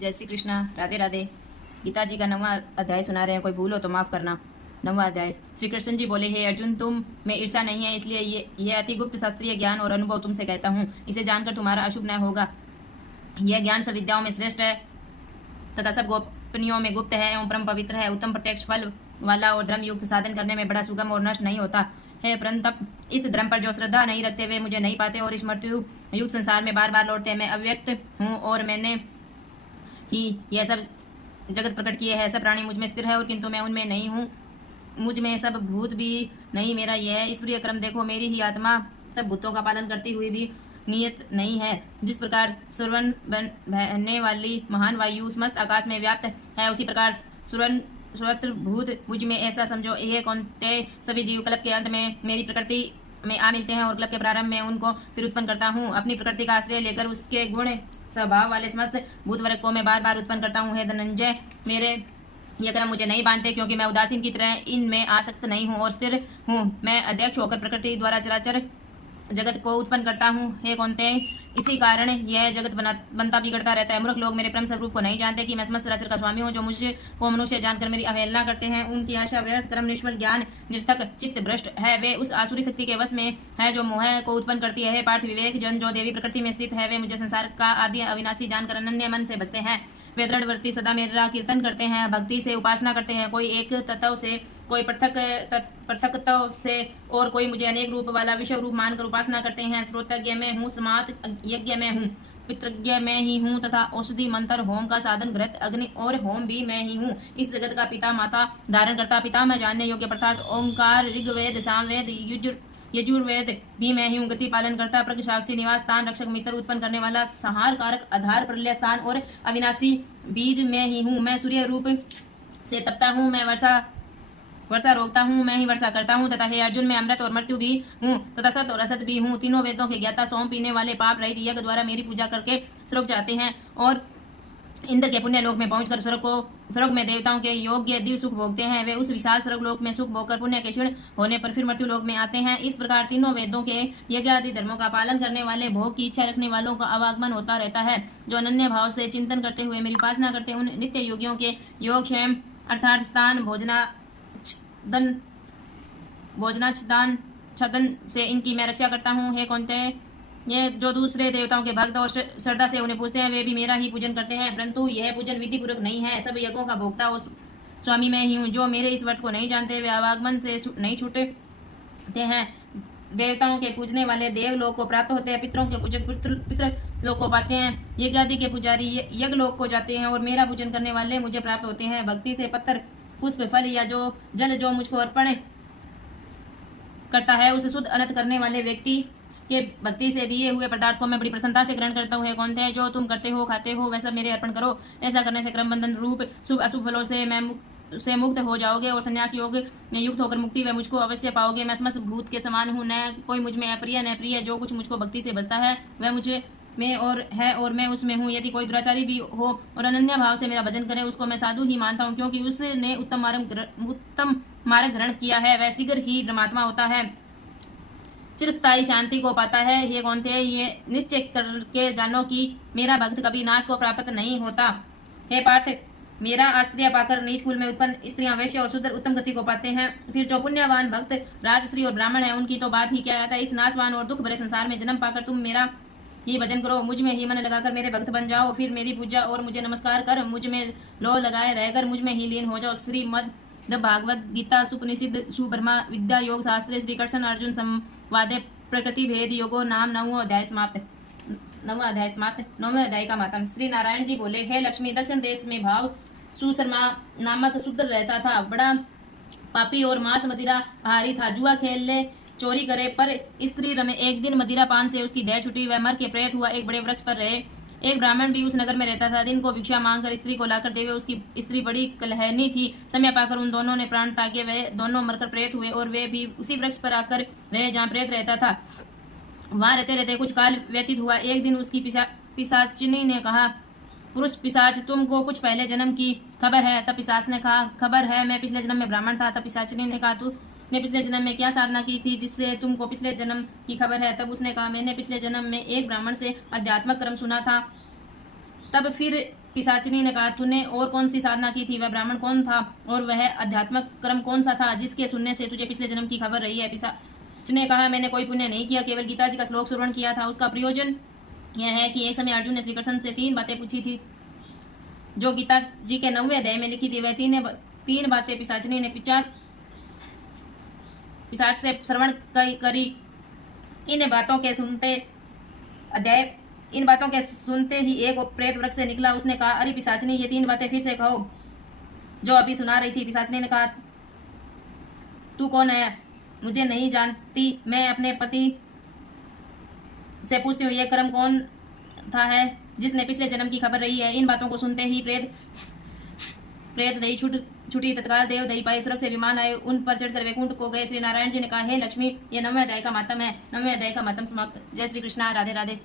जय श्री कृष्णा। राधे राधे। गीता जी का 9वां अध्याय सुना रहे हैं, कोई भूल हो तो माफ करना। 9वां अध्याय। श्री कृष्ण जी बोले, हे अर्जुन, तुम में ईर्षा नहीं है, इसलिए ये अति गुप्त शास्त्रीय ज्ञान और अनुभव तुमसे कहता हूँ। इसे जानकर तुम्हारा अशुभ न होगा। यह ज्ञान सब विद्याओं में श्रेष्ठ है तथा सब गोपनीयों में गुप्त है एवं परम पवित्र है, उत्तम प्रत्यक्ष फल वाला और धर्म युक्त साधन करने में बड़ा सुगम और नष्ट नहीं होता है। परंतु इस धर्म पर जो श्रद्धा नहीं रखते वे मुझे नहीं पाते और इस मृत्यु युक्त संसार में बार बार लौटते हैं। मैं अव्यक्त हूँ और मैंने ही यह सब जगत प्रकट किए हैं। सब प्राणी मुझ में स्थिर है और किंतु मैं उनमें नहीं हूँ। मुझ में सब भूत भी नहीं मेरा यह ईश्वरीय क्रम देखो। मेरी ही आत्मा सब भूतों का पालन करती हुई भी नियत नहीं है। जिस प्रकार सुरवन बहने वाली महान वायु समस्त आकाश में व्याप्त है, उसी प्रकार सुरत्र भूत मुझ में ऐसा समझो। यह कौनते सभी जीव कल्प के अंत में मेरी प्रकृति में आ मिलते हैं और कल्प के प्रारंभ में उनको फिर उत्पन्न करता हूँ। अपनी प्रकृति का आश्रय लेकर उसके गुण स्वभाव वाले समस्त भूत वर्ग को मैं बार बार उत्पन्न करता हूँ। हे धनंजय, मेरे ये क्रम मुझे नहीं बांधते, क्योंकि मैं उदासीन की तरह इनमें आसक्त नहीं हूँ और स्थिर हूँ। मैं अध्यक्ष होकर प्रकृति द्वारा चराचर जगत को उत्पन्न करता हूँ। हे कौनते, इसी कारण यह जगत बनता बिगड़ता रहता है। मूर्ख लोग मेरे परम स्वरूप को नहीं जानते कि मैं समस्त चराचर का स्वामी हूँ। जो मुझे को मनुष्य जानकर मेरी अवहेलना करते हैं, उनकी आशा व्यर्थ, कर्म निष्फल, ज्ञान निर्थक, चित्त भ्रष्ट है। वे उस आसुरी शक्ति के वश में है जो मोह को उत्पन्न करती है। पार्थ विवेक जन जो देवी प्रकृति में स्थित है, वे मुझे संसार का आदि अविनाशी जानकर अनन्य मन से बसते हैं। वे दृढ़वर्ती सदा मेरा कीर्तन करते हैं, भक्ति से उपासना करते हैं। कोई एक तत्व से, कोई पृथकत्व से और कोई मुझे अनेक रूप वाला विश्व रूप मानकर उपासना करते हैं। श्रोतज्ञ में हूँ, स्मार्त यज्ञ में हूँ, पितृज्ञ में ही हूँ तथा औषधि मंत्र होम का साधन घृत अग्नि और होम भी मैं ही हूँ। इस जगत का पिता माता धारण करता पिता मैं जानने योग्य पदार्थ ओंकार, ऋग्वेद, सामवेद, यजुर्वेद भी मैं ही हूँ। गति पालन करता, प्रज्ञ साक्षी, निवास स्थान, रक्षक, मित्र, उत्पन्न करने वाला, संहार कारक, आधार, प्रलय स्थान और अविनाशी बीज मैं ही हूँ। मैं सूर्य रूप से तपता हूँ, मैं वर्षा रोकता हूँ, मैं ही वर्षा करता हूँ। तथा हे अर्जुन, मैं अमृत और मृत्यु भी हूँ तथा सत और असत भी हूँ। तीनों वेदों के ज्ञाता, सोम पीने वाले, पाप रहित यज्ञ द्वारा मेरी पूजा करके स्वर्ग जाते हैं और इंद्र के पुण्य लोक में पहुंचकर स्वर्ग में देवताओं के योग्य दिव्य सुख भोगते हैं। वे उस विशाल स्वर्ग लोक में सुख भोगकर पुण्य के क्षीण होने पर फिर मृत्यु लोक में आते हैं। इस प्रकार तीनों वेदों के यज्ञ आदि धर्मों का पालन करने वाले, भोग की इच्छा रखने वालों का आवागमन होता रहता है। जो अनन्य भाव से चिंतन करते हुए मेरी उपासना करते हैं, उन नित्य योगियों के योग क्षेम अर्थात स्थान, भोजनाच्छादन से इनकी मैं रक्षा करता हूँ। हे कौनते, ये जो दूसरे देवताओं के भक्त और श्रद्धा से उन्हें पूजते हैं, वे भी मेरा ही पूजन करते हैं, परंतु यह पूजन विधि पूर्वक नहीं है। सब यज्ञों का भोक्ता और स्वामी मैं ही हूँ। जो मेरे इस व्रत को नहीं जानते, वे आवागमन से नहीं छूटते हैं। देवताओं के पूजने वाले देव लोक को प्राप्त होते हैं, पितरों के पूजक पितृ लोक को पाते हैं, यज्ञ आदि के पुजारी यज्ञ लोक को जाते हैं और मेरा पूजन करने वाले मुझे प्राप्त होते हैं। भक्ति से पत्थर, पुष्प, फल या जो जल जो मुझको अर्पण करता है, उसे शुद्ध अनंत करने वाले व्यक्ति के भक्ति से दिए हुए पदार्थ को मैं बड़ी प्रसन्नता से ग्रहण करता हूँ। है कौन है, जो तुम करते हो, खाते हो, वैसा मेरे अर्पण करो। ऐसा करने से क्रम बंधन रूप शुभ अशुभ फलों से मुक्त हो जाओगे और संन्यास योग में युक्त होकर मुक्ति व मुझको अवश्य पाओगे। मैं समस्त भूत के समान हूँ, न कोई मुझ में अप्रिय न प्रिय। जो कुछ मुझको भक्ति से बसता है वह मुझे में और है और मैं उसमें हूँ। यदि कोई दुराचारी भी हो और अनन्य भाव से मेरा भजन करे, उसको मैं साधु ही मानता हूँ, क्योंकि उसने उत्तम मार्ग ग्रहण किया है। वह शीघ्र ही परमात्मा होता है, चिरस्थायी शांति को पाता है। ये कौन थे, ये निश्चय करके जानो कि मेरा भक्त कभी नाश को प्राप्त नहीं होता। हे पार्थ, मेरा आश्रय पाकर नीच कुल में उत्पन्न स्त्रियां वैश्य और शूद्र उत्तम गति को पाते हैं। फिर जो पुण्यवान भक्त राजश्री और ब्राह्मण है, उनकी तो बात ही क्या आता है। इस नाशवान और दुख भरे संसार में जन्म पाकर तुम मेरा ही भजन करो, मुझ में ही मन लगाकर मेरे भक्त बन जाओ। फिर मेरी पूजा और मुझे नमस्कार कर मुझ में लो लगाए रहकर मुझ में ही लीन हो जाओ। श्रीमद भागवत गीता सुपनिषद सुब्रह्मा विद्या योग शास्त्र श्री कृष्ण अर्जुन संवादे प्रकृति भेद योगो नाम 9वां अध्याय समाप्त। 9वें अध्याय का मातम। श्री नारायण जी बोले, हे लक्ष्मी, दक्षिण देश में भाव सुशर्मा नामक शूद्र रहता था। बड़ा पापी और मांस मदिरा आहारी था। जुआ खेल ले, चोरी करे, पर स्त्री रमे। एक दिन मदिरा पान से उसकी देह छुटी, वह मर के प्रेत हुआ, एक बड़े वृक्ष पर रहे। एक ब्राह्मण भी उस नगर में रहता था। दिन को भिक्षा मांगकर स्त्री को लाकर देवे। उसकी स्त्री बड़ी कलहनी थी। समय पाकर उन दोनों ने प्राण त्यागे, वे दोनों मरकर प्रेत हुए और वे भी उसी वृक्ष पर आकर रहे जहाँ प्रेत रहता था। वहां रहते रहते कुछ काल व्यतीत हुआ। एक दिन उसकी पिशाचिनी ने कहा, पुरुष पिशाच, तुमको कुछ पहले जन्म की खबर है? तब पिशाच ने कहा, खबर है, मैं पिछले जन्म में ब्राह्मण था। तब पिशाचिनी ने कहा, तूने पिछले जन्म में क्या साधना की थी जिससे तुमको पिछले जन्म की खबर है? तब उसने कहा, मैंने पिछले जन्म में एक ब्राह्मण से अध्यात्मक क्रम सुना था। तब फिर पिशाचिनी ने कहा, तूने और कौन सी साधना की थी? वह ब्राह्मण कौन था और वह आध्यात्मिक कर्म कौन सा था जिसके सुनने से तुझे पिछले जन्म की खबर रही है? पिशाच ने कहा, मैंने कोई पुण्य नहीं किया, केवल गीता जी का श्लोक श्रवण किया था। उसका प्रयोजन यह है कि एक समय अर्जुन ने श्री कृष्ण से 3 बातें पूछी थी जो गीता जी के 9वें अध्याय में लिखी थी। वह तीन बातें पिशाचिनी ने पिशाच से श्रवण करी। इन बातों के सुनते ही एक प्रेत वृक्ष से निकला। उसने कहा, अरे पिशाचिनी, ये 3 बातें फिर से कहो जो अभी सुना रही थी। पिशाचिनी ने कहा, तू कौन है? मुझे नहीं जानती। मैं अपने पति से पूछती हूँ, ये कर्म कौन था है जिसने पिछले जन्म की खबर रही है? इन बातों को सुनते ही प्रेत दही छुटी। तत्काल देव दही पाए स्वर्ग से विमान आए, उन पर चढ़कर वैकुंठ को गए। श्री नारायण जी ने कहा, हे लक्ष्मी, ये 9वें अध्याय का मातम है। 9वें अध्याय का मातम समाप्त। जय श्री कृष्णा। राधे राधे।